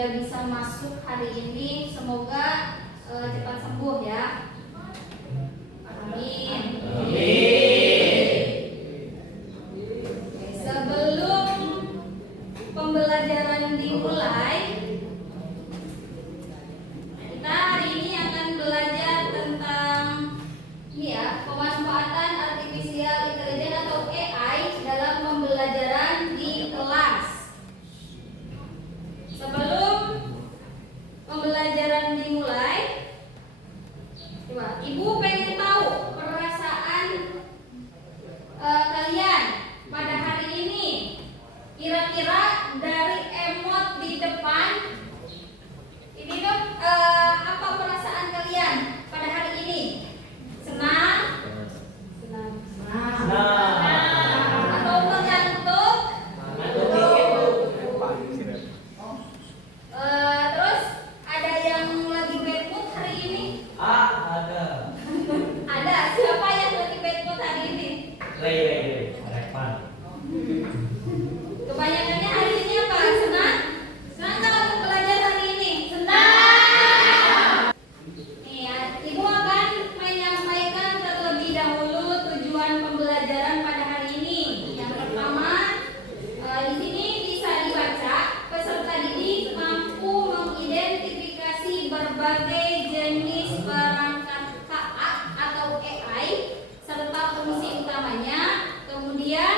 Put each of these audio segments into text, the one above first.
tidak bisa masuk hari ini. Semoga cepat sembuh ya. Amin. Oke, sebelum pembelajaran dimulai, kita hari ini akan belajar tentang ini ya, pemanfaatan artificial intelligence atau AI dalam pembelajaran di kelas. Sebelum pembelajaran dimulai, coba Ibu pengen tahu perasaan kalian pada hari ini. Kira-kira dari emot di depan ini tuh apa perasaan kalian pada hari ini? Senang? Atau mengantuk? Terus ada yang lagi bad mood hari ini? Ada. Ada. Siapa yang lagi bad mood hari ini? Repan. Kebanyakannya hari ini apa? Senang? Senang nggak kamu belajar hari ini? Senang. Nih, Ibu akan menyampaikan terlebih dahulu tujuan pembelajaran pada hari ini. Yang pertama, di sini bisa dibaca peserta didik mampu mengidentifikasi berbagai jenis perangkat KA atau AI serta fungsi utamanya. Kemudian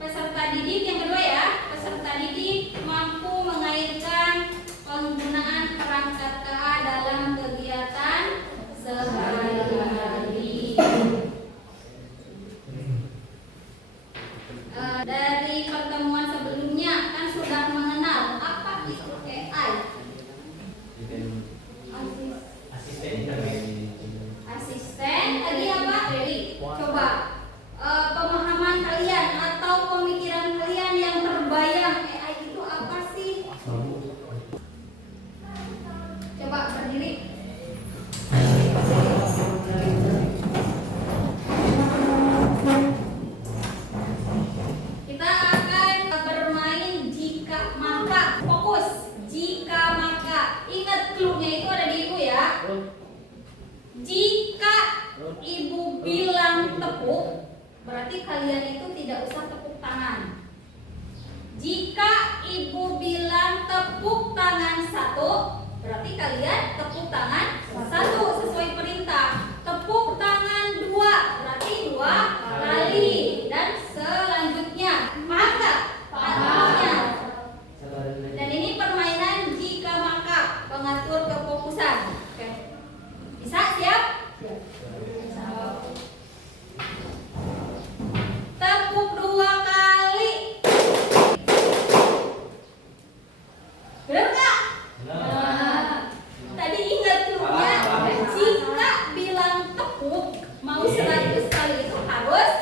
peserta didik yang kedua ya, peserta didik mampu mengaitkan penggunaan perangkat KA dalam kegiatan sehari-hari. Dari pertemuan sebelumnya kan sudah mengenal apa itu AI. Asisten internet. Asisten tadi apa? Coba pemahaman kalian atau pemikiran kalian yang terbayang AI itu apa sih? Coba berdiri. Kita akan bermain jika maka. Fokus. Jika maka. Ingat clue-nya itu ada di Ibu ya. Jika Ibu bilang tepuk, berarti kalian itu tidak usah tepuk tangan. Jika Ibu bilang tepuk tangan satu, berarti kalian tepuk tangan satu sesuai perintah. Tepuk tangan dua, berarti dua kali. Dan selanjutnya, paham nggak? Pahamnya. Dan ini permainan jika maka, pengatur kefokusan. Oke. Bisa? Siap? Tepuk dua kali. Benar nggak? Tadi ingat clue-nya. Jika bilang tepuk, mau 100 kali itu harus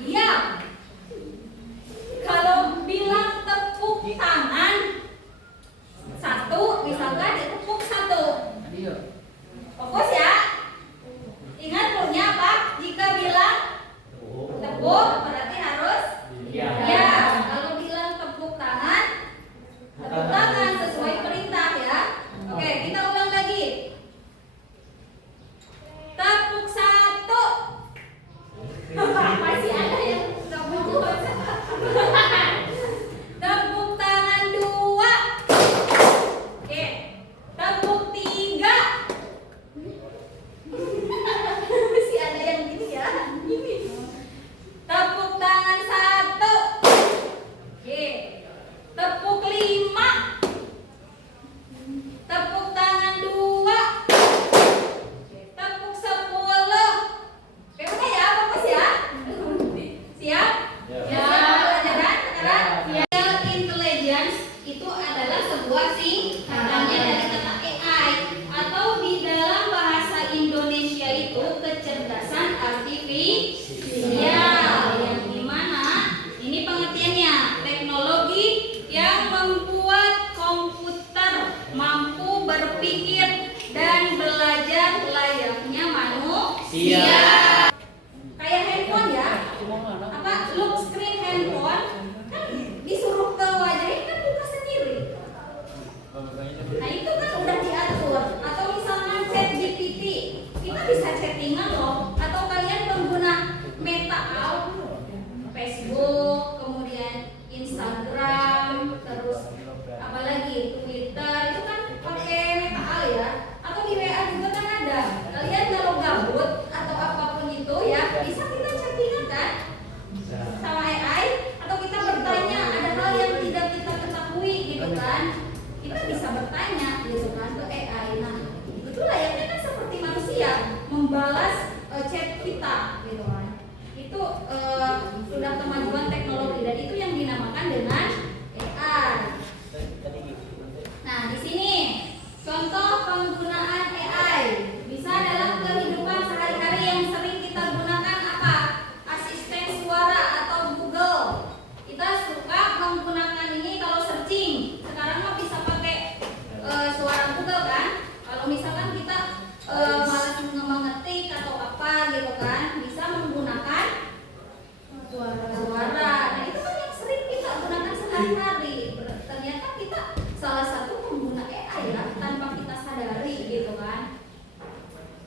diam. Kalau bilang tepuk tangan satu, misalkan ditepuk satu. Fokus ya. Ingat clue-nya apa? Jika bilang tepuk berarti harus diam. Kalau bilang tepuk tangan sesuai perintah ya. Oke, kita ulang lagi. Tepuk satu. Masih ada yang tepuk. Tepuk tangan dua. Oke. Tepuk tiga. Masih ada yang gini ya. Gini. Tepuk tangan satu. Oke. Tepuk lima. Tepuk tangan dua. Tepuk 10. Oke, udah ya, fokus ya. Siap? Siap pelajaran sekarang? Artificial intelligence itu adalah sebuah singkatannya dari kata AI atau di dalam bahasa Indonesia itu kecerdasan artifisial, yang dimana ini pengertiannya teknologi yang membuat komputer mampu berpikir dan belajar layaknya manusia. Kayak handphone ya. Apa lock screen handphone kan disuruh ke wajahnya kan buka sendiri. Nah itu kan udah diatur. Atau misalkan chat GPT, kita bisa chattingan loh. Atau kalian pengguna Meta Facebook, kemudian Instagram, terus apalagi Twitter, itu kan pakai Meta ya. Atau di WA juga kan ada. Kalian kalau gabut atau apapun itu ya, bisa kita chattingan kan sama AI, atau kita bertanya ada hal yang tidak kita ketahui gitu kan, kita bisa bertanya gitu kan ke AI. Nah itu layaknya kan seperti manusia membalas chat kita gitu kan. Itu sudah kemajuan teknologi dan itu yang dinamakan dengan AI. Nah di sini contoh penggunaan AI bisa dalam kehidupan sehari-hari yang sering kita gunakan apa? Asisten suara atau Google. Kita suka menggunakan ini kalau searching. Sekarang mah bisa pakai suara Google kan? Kalau misalkan kita malas mengetik atau apa gitu kan, bisa menggunakan suara. Nah itu kan yang sering kita gunakan sehari-hari. Ternyata kita salah satu pengguna AI ya, tanpa kita sadari gitu kan.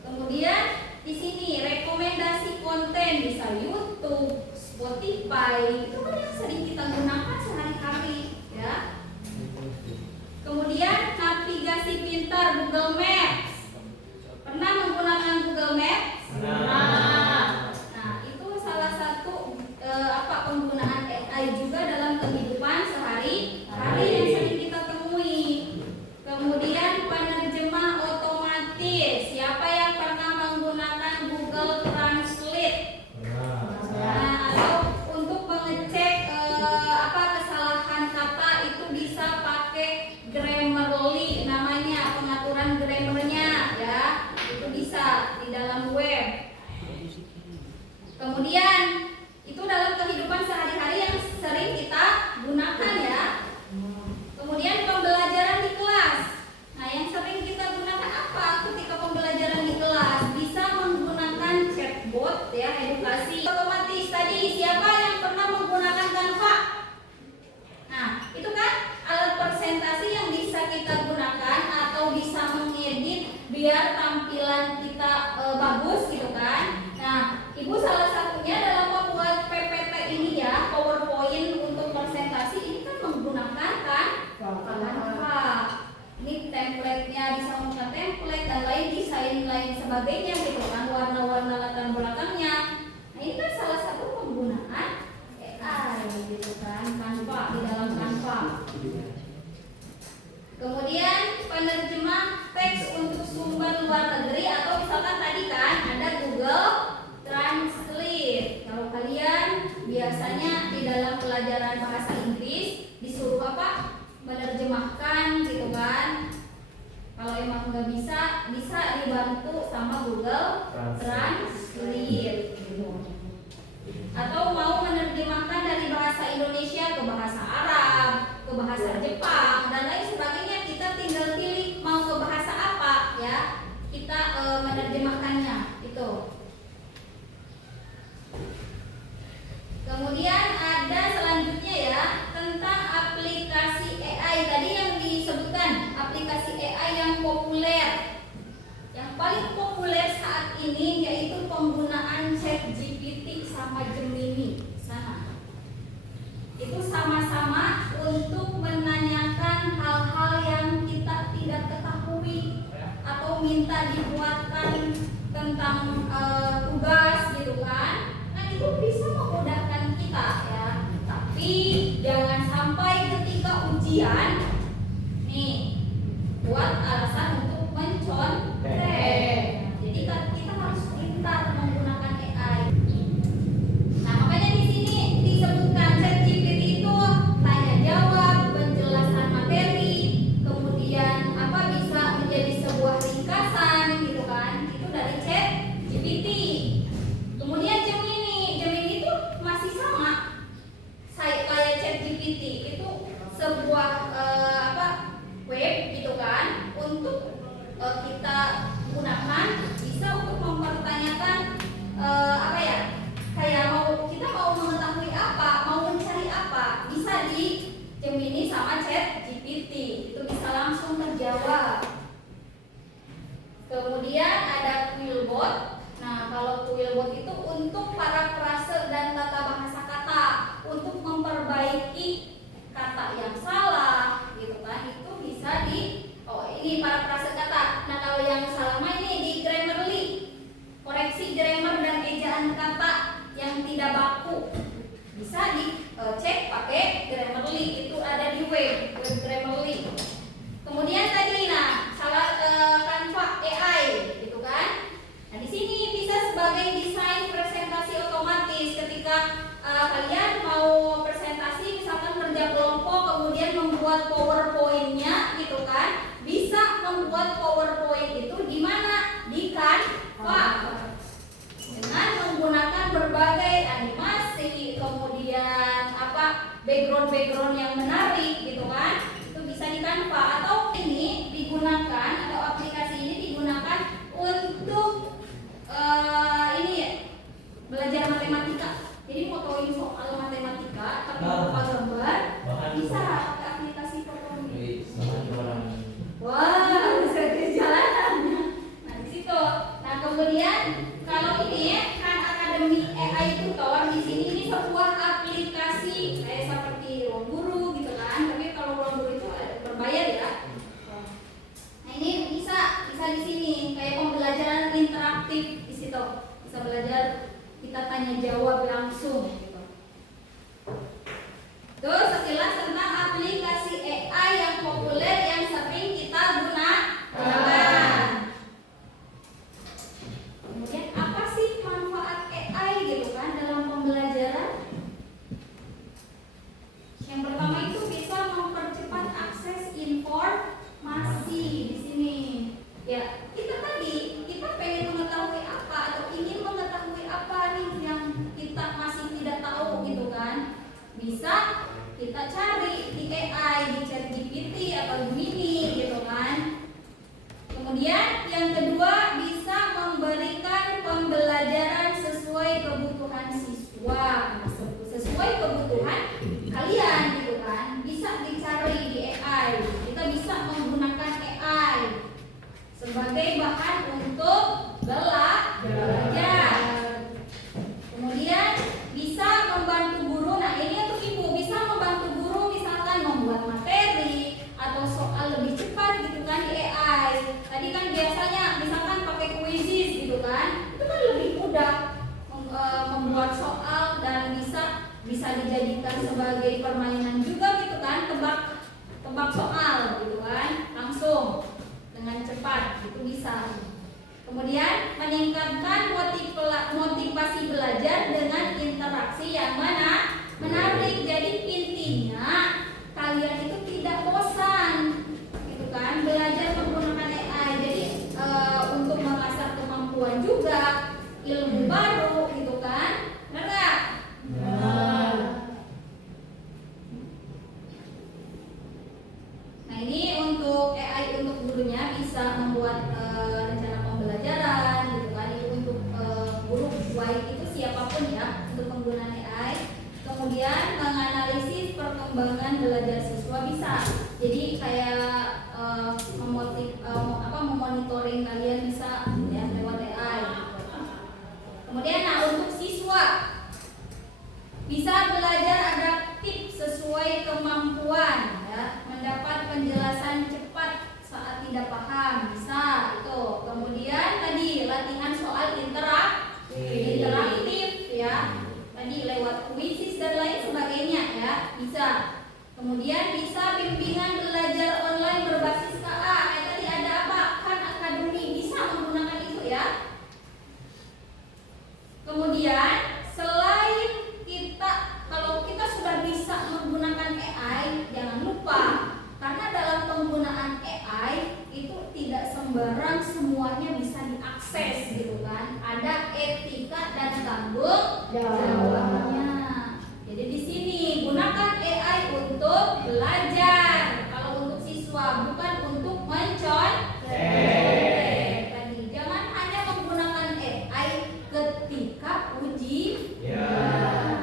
Kemudian di sini rekomendasi konten bisa YouTube, Spotify, itu kan yang sering kita gunakan sehari-hari ya. Kemudian navigasi pintar Google Maps. Pernah menggunakan Google Maps? Nah, itu salah satu penggunaan AI juga dalam kehidupan sehari-hari yang sering kita temui. Kemudian penerjemah otomatis. Siapa yang pernah menggunakan Google Translate? Nah, atau untuk mengecek kesalahan kata itu bisa pakai Grammarly namanya, pengaturan grammarnya ya. Itu bisa di dalam web. Kemudian itu dalam kehidupan sehari-hari yang sering kita gunakan ya. Kemudian pembelajaran di kelas. Nah, yang sering kita gunakan apa ketika pembelajaran di kelas? Bisa menggunakan chatbot ya, edukasi otomatis. Tadi siapa yang pernah menggunakan Canva? Nah, itu kan alat presentasi yang bisa kita gunakan atau bisa mengedit biar tampilan kita bagus gitu kan. Nah, Ibu salah satunya dalam membuat PPT ini ya, PowerPoint untuk presentasi ini kan menggunakan kan Canva. Ini template-nya bisa menggunakan template dan lain desain lain sebagainya gitu kan, warna-warna latar belakangnya. Nah, ini kan salah satu penggunaan AI gitu kan, Canva, di dalam Canva. Kemudian penerjemah teks untuk sumber luar negeri atau misalkan tadi kan ada Google Translate. Kalau kalian biasanya di dalam pelajaran bahasa Inggris disuruh apa? Menerjemahkan gitu kan. Kalau emang nggak bisa, bisa dibantu sama Google Translate gitu. Atau mau menerjemahkan dari bahasa Indonesia ke bahasa Arab, ke bahasa Jepang dan lain sebagainya, kita tinggal pilih mau ke bahasa apa ya. Kita menerjemahkannya itu. Kemudian ada selanjutnya ya tentang aplikasi AI. Tadi yang disebutkan aplikasi AI yang populer. Yang paling populer saat ini yaitu penggunaan ChatGPT sama Gemini sana. Itu sama-sama untuk menanyakan hal-hal yang kita tidak ketahui atau minta dibuatkan tentang tugas gitu kan. Nah itu bisa memudahkan kita ya. Tapi jangan sampai ketika ujian nih buat alasan untuk mencontek. Jadi kita harus pintar menggunakan AI. Nah makanya di sini disebutkan ChatGPT itu tanya jawab, penjelasan materi, kemudian bisa menjadi sebuah ringkasan gitu kan. Itu dari ChatGPT. Kemudian Gemini itu masih sama kayak ChatGPT, itu sebuah web ini para prasekata. Nah, kalau yang salah mah ini di Grammarly. Koreksi grammar dan ejaan kata yang tidak baku. Bisa dicek pakai Grammarly, itu ada di web Grammarly. Kemudian tadi salah Canva AI gitu kan. Nah, di sini bisa sebagai desain presentasi otomatis ketika kalian mau presentasi misalkan kerja kelompok kemudian membuat PowerPoint-nya gitu kan. Bisa membuat PowerPoint itu di mana? Di Canva. Dengan menggunakan berbagai animasi, kemudian background yang menarik gitu kan, itu bisa di Canva. Atau ini digunakan atau aplikasi ini digunakan untuk belajar matematika. Jadi mau tahu soal matematika tapi lupa gambar, bisa pakai aplikasi PowerPoint. Wah, bisa jalanan. Nah, di situ. Nah, kemudian kalau ini kan Akademi AI Tutor di sini ini sebuah aplikasi kayak seperti Ruang Guru gitu kan. Tapi kalau Ruang Guru itu berbayar ya. Nah, ini bisa di sini kayak pembelajaran interaktif di situ. Bisa belajar kita tanya jawab langsung gitu. Terus sekilas tentang aplikasi AI yang populer yang sering kita gunakan. Kemudian apa sih manfaat AI gitu kan dalam pembelajaran? Yang pertama itu bisa mempercepat akses informasi di sini. Ya, kita pengen mengetahui apa atau ingin mengetahui apa nih yang kita masih tidak tahu gitu kan. Bisa kita cari di AI, di ChatGPT atau Gemini gitu kan. Kemudian yang kedua bisa memberikan pembelajaran sesuai kebutuhan siswa, sesuai kebutuhan kalian gitu kan. Bisa dicari di AI. Kita bisa menggunakan AI sebagai bahan untuk belajar. Kemudian bisa membantu guru. Nah, ini untuk ibu bisa membantu guru misalkan membuat materi atau soal lebih cepat gitu kan di AI. Tadi kan biasanya misalkan pakai Quizzes gitu kan, itu kan lebih mudah membuat soal dan bisa dijadikan sebagai permainan juga gitu kan, tebak soal gitu kan, langsung dengan cepat itu bisa. Kemudian meningkatkan motivasi belajar dengan interaksi yang menarik. Jadi intinya kalian itu tidak bosan gitu kan belajar menggunakan AI. Jadi untuk mengasah kemampuan juga, ilmu baru gitu kan. Benar nggak? Nah, ini untuk AI untuk gurunya bisa membuat rencana pembelajaran gitu kan. Itu untuk guru baik itu siapapun ya untuk penggunaan AI. Kemudian menganalisis perkembangan belajar siswa bisa. Jadi kayak memonitoring kalian bisa ya lewat AI. Kemudian untuk siswa bisa belajar adaptif sesuai kemampuan ya, mendapat penjelasan cepat saat tidak paham bisa itu. Kemudian tadi latihan soal interaktif ya, tadi lewat quizzes dan lain sebagainya ya bisa. Kemudian bisa bimbingan belajar online berbasis KA. Tadi ada apa? Khan Academy bisa menggunakan itu ya. Kemudian selain kalau kita sudah bisa menggunakan AI, jangan lupa karena dalam penggunaan AI itu tidak sembarang semuanya bisa diakses gitu kan. Ada etika dan tanggung jawabnya. Jadi di sini gunakan AI untuk belajar. Kalau untuk siswa bukan untuk mencontek. Tadi jangan hanya menggunakan AI ketika ujian.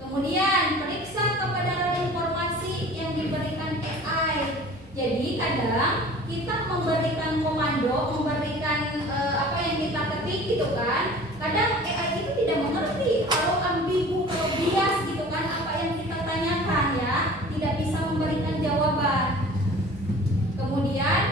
Kemudian periksa kebenaran informasi yang diberikan AI. Jadi kadang kita memberikan komando, memberikan apa yang kita ketik gitu kan. Kadang AI itu tidak mengerti kalau ambigu, kalau bias gitu kan apa yang kita tanyakan ya, tidak bisa memberikan jawaban. Kemudian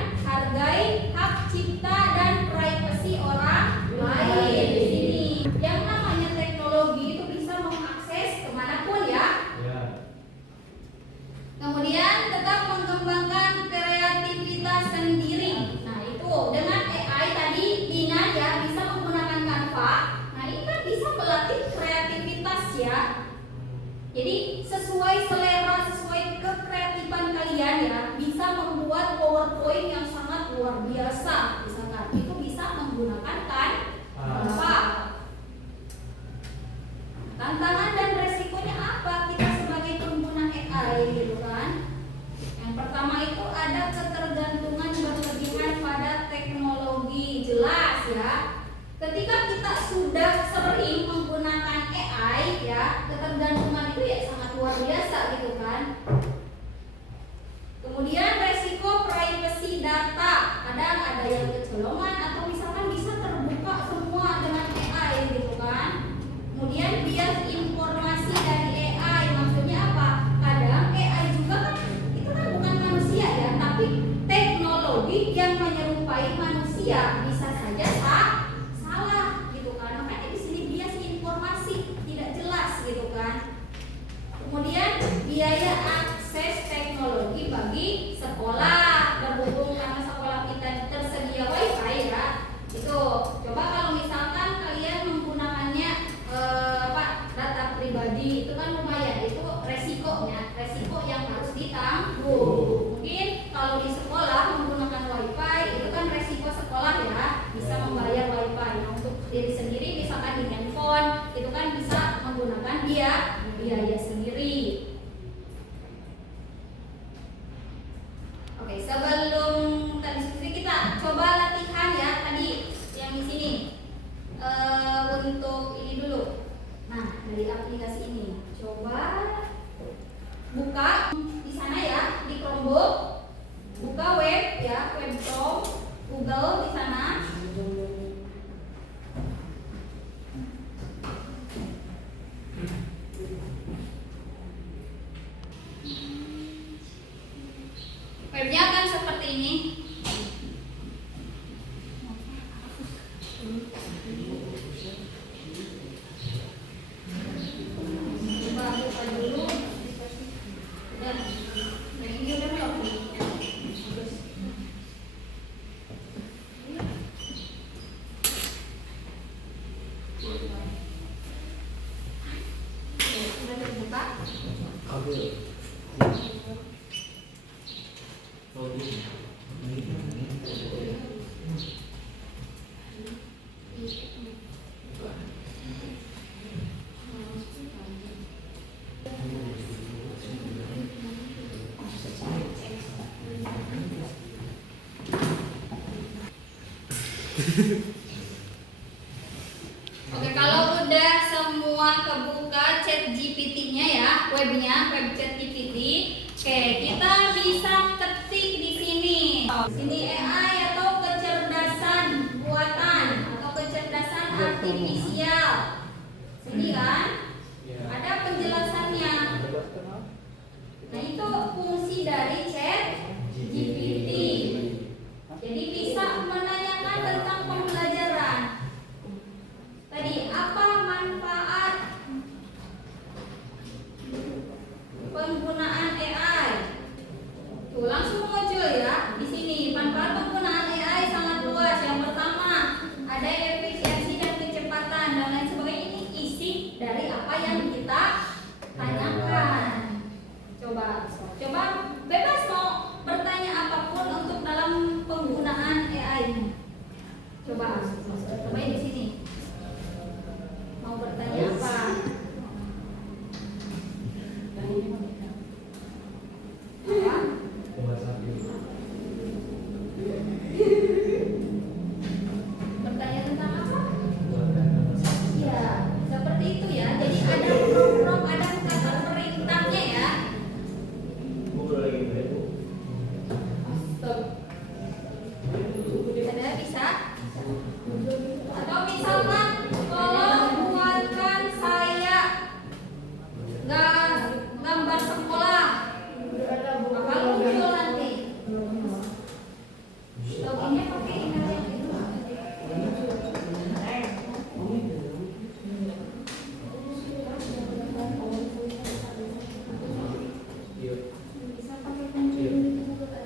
colongan atau misalkan bisa terbuka semua dengan AI gitu kan. Kemudian bias informasi dari AI, maksudnya apa? Kadang AI juga kan itu kan bukan manusia ya, tapi teknologi yang menyerupai manusia bisa saja salah gitu kan. Makanya di sini bias informasi tidak jelas gitu kan. Kemudian biaya akses teknologi bagi sekolah, berhubung karena sekolah kita tersedia wifi ya. Itu coba kalau misalkan kalian menggunakannya data pribadi itu kan lumayan, itu resikonya, resiko yang harus ditanggung. Mungkin kalau di sekolah menggunakan wifi itu kan resiko sekolah ya, bisa membayar wifi. Nah, untuk diri sendiri misalkan di handphone itu kan bisa menggunakan biaya sendiri. Oke, sebelum kita diskusi kita coba latihan ya tadi yang di sini. Untuk ini dulu. Nah, dari aplikasi ini coba buka di sana ya, di Chromebook. Buka web ya, web Chrome, Google di sana. Webnya akan seperti ini. Coba buka dulu. Udah. Nah, ini udah belum? Bagus. Sudah terbuka? Oke, kalau udah semua kebuka chat GPT-nya ya, webnya, web chat GPT. Oke, kita bisa ketik di sini. Di sini AI atau kecerdasan buatan atau kecerdasan artifisial. Sini kan? Ada penjelasannya. Nah, itu fungsi dari chat GPT. Jadi bisa menanyakan tentang pembelajaran. Tadi apa manfaat penggunaan AI? Tuh langsung muncul ya di sini. Manfaat penggunaan AI sangat luas. Yang pertama, ada efisiensi dan kecepatan dan lain sebagainya. Ini isi dari apa yang kita tanyakan. Coba bebas mau bertanya apapun untuk dalam penggunaan AI. Coba di sini. Mau bertanya apa? Bertanya tentang apa? Ya, seperti itu ya. Jadi ada prompt, ada kata perintahnya ya. Stop. Ada bisa? Atau misalkan tolong buatkan saya gambar sekolah. Maka muncul nanti. Loginnya pakai email yang itu. Bisa pakai komputer juga.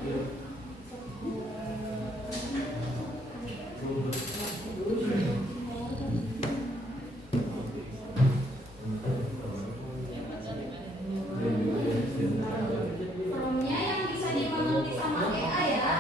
Promnya yang bisa dimengerti sama AI ya.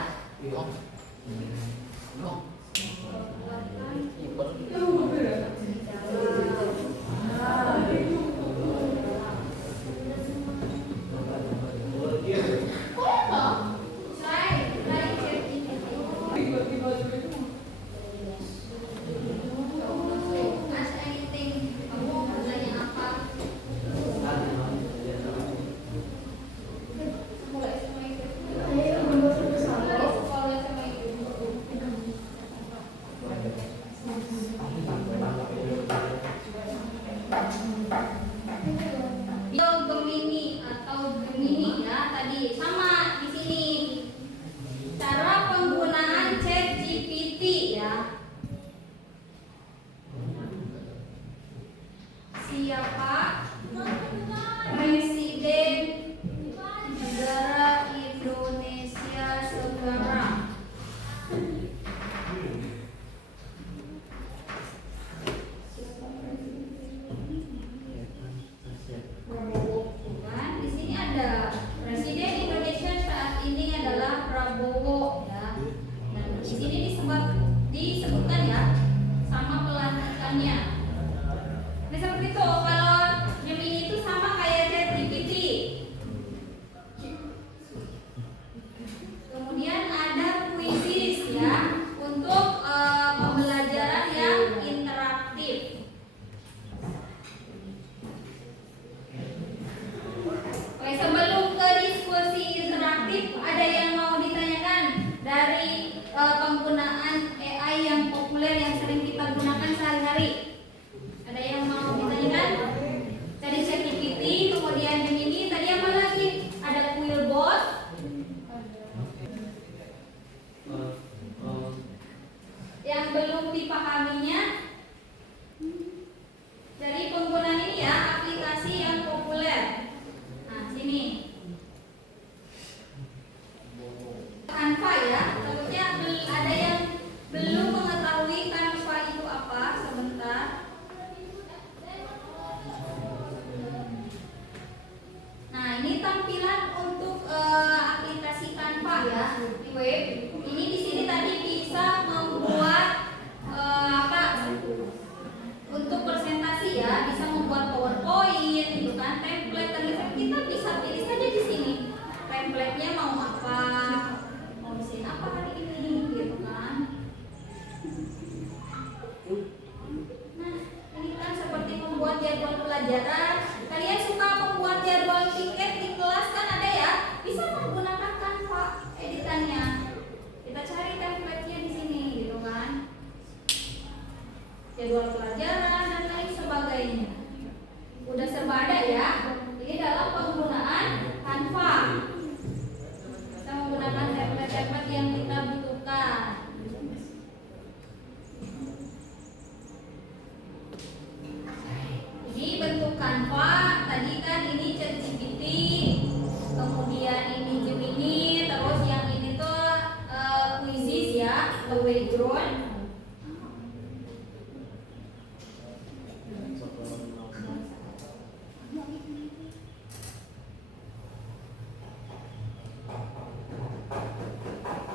away grown.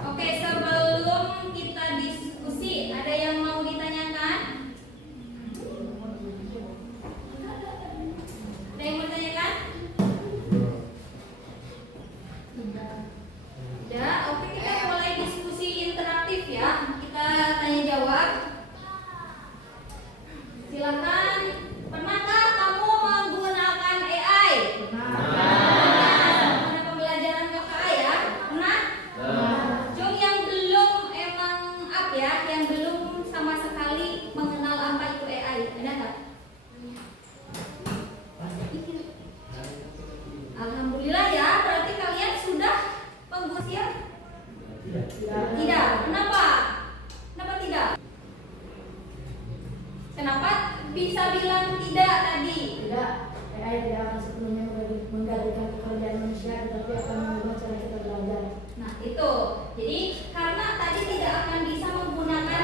Oke, sebelum kita diskusi, ada yang mau ditanyakan? Ada yang mau ditanyakan? Ya, oke, kita mulai diskusi interaktif ya. Kita tanya jawab. Silakan. Pernahkah kamu menggunakan AI? Pernah pembelajaran KKA ya? Pernah? Cuma yang belum emang up ya, yang belum sama sekali mengenal apa itu AI, ada nggak? Alhamdulillah ya, berarti kalian sudah pengguna. Tidak. Kenapa? Kenapa tidak? Kenapa bisa bilang tidak tadi? Tidak, AI tidak akan sepenuhnya menggantikan pekerjaan manusia, tetapi akan mengubah cara kita belajar. Nah itu, jadi karena tadi tidak akan bisa menggunakan,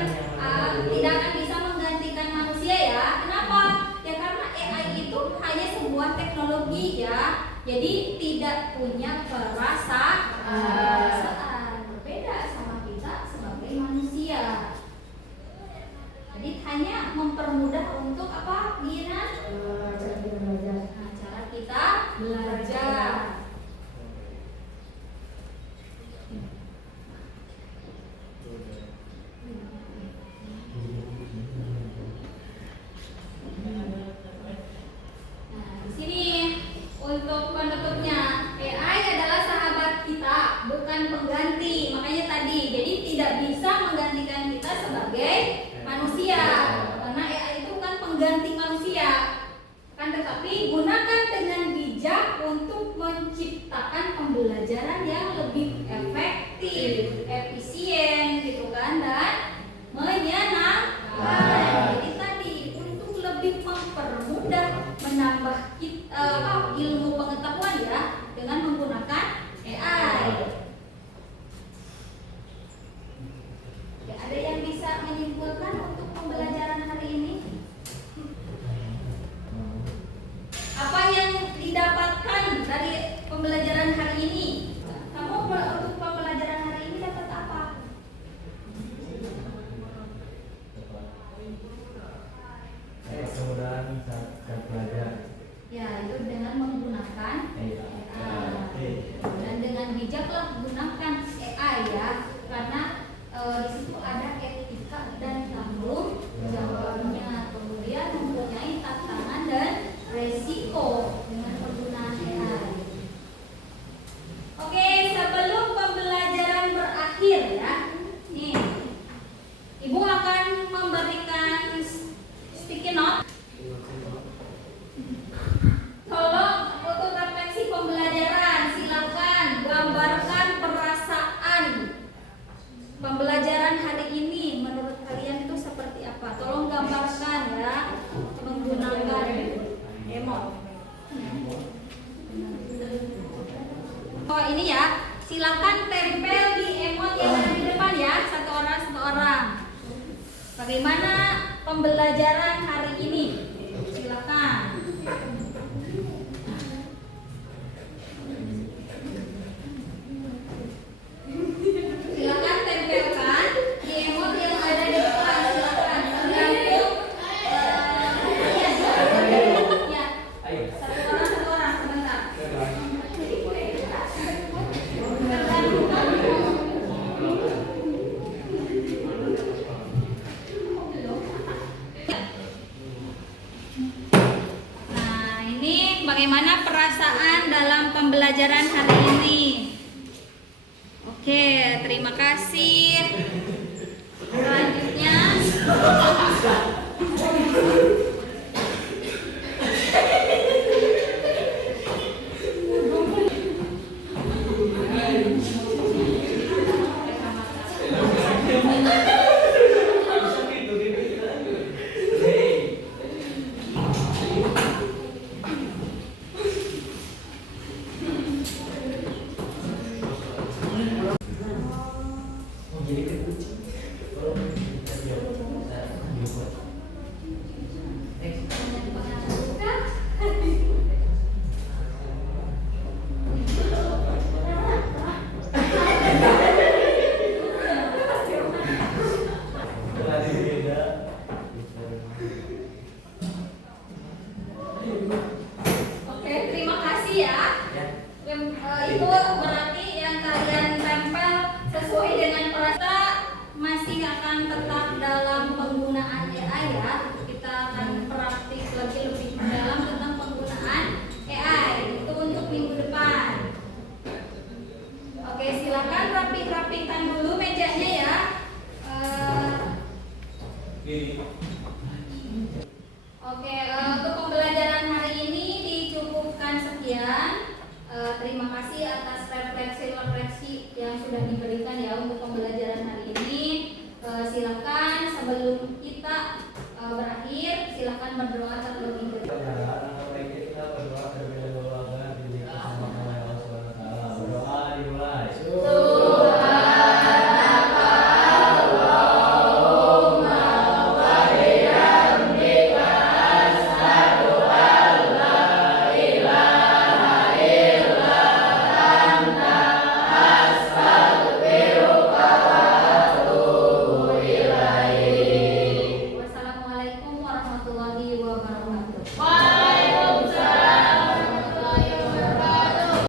tidak akan bisa menggantikan manusia ya. Kenapa? Ya karena AI itu hanya sebuah teknologi ya. Jadi tidak punya perasaan, berbeda sama kita sebagai manusia. Jadi hanya mempermudah untuk apa, Gina? Cara kita belajar. Nah, cara kita belajar. Nah, di sini untuk penutupnya, AI adalah sahabat kita, bukan pengganti. Makanya tadi, jadi tidak bisa menggantikan kita sebagai manusia, karena AI itu kan pengganti manusia. Kan tetapi gunakan dengan bijak untuk menciptakan pembelajaran yang lebih efektif, efisien gitu kan, dan menyenangkan. Jadi tadi untuk lebih mempermudah menambah ilmu pengetahuan ya dengan menggunakan AI. Ya, ada yang bisa menyimpulkan untuk pembelajaran hari ini? Apa yang didapatkan dari pembelajaran hari ini? Kamu untuk pembelajaran hari ini dapat apa? Kemudahan saat belajar. Ya, itu dengan menggunakan AI. Dan dengan bijaklah gunakan AI ya, karena di situ ada etika dan tanggung jawabnya. Kemudian mempunyai tantangan dan resiko dengan penggunaan AI. Oke, sebelum pembelajaran berakhir ya, nih, Ibu akan memberikan sticky note. Tolong untuk refleksi pembelajaran, silakan gambarkan perasaan pembelajaran hari ini menurut kalian itu seperti apa? Tolong gambarkan ya menggunakan emot. Oh ini ya, silakan tempel di emot yang ada di depan ya, satu orang. Bagaimana pembelajaran hari ini? Silakan. Silakan tempelkan di emot yang ada di depan. Silakan tergantung ya. Satu orang sebentar. Nah, ini bagaimana perasaan dalam pembelajaran hari ini? Oke, terima kasih. Selanjutnya, masih akan tetap dalam penggunaan AI ya. Kita akan praktik lebih mendalam tentang penggunaan AI. Itu untuk minggu depan. Oke, silakan rapih-rapihkan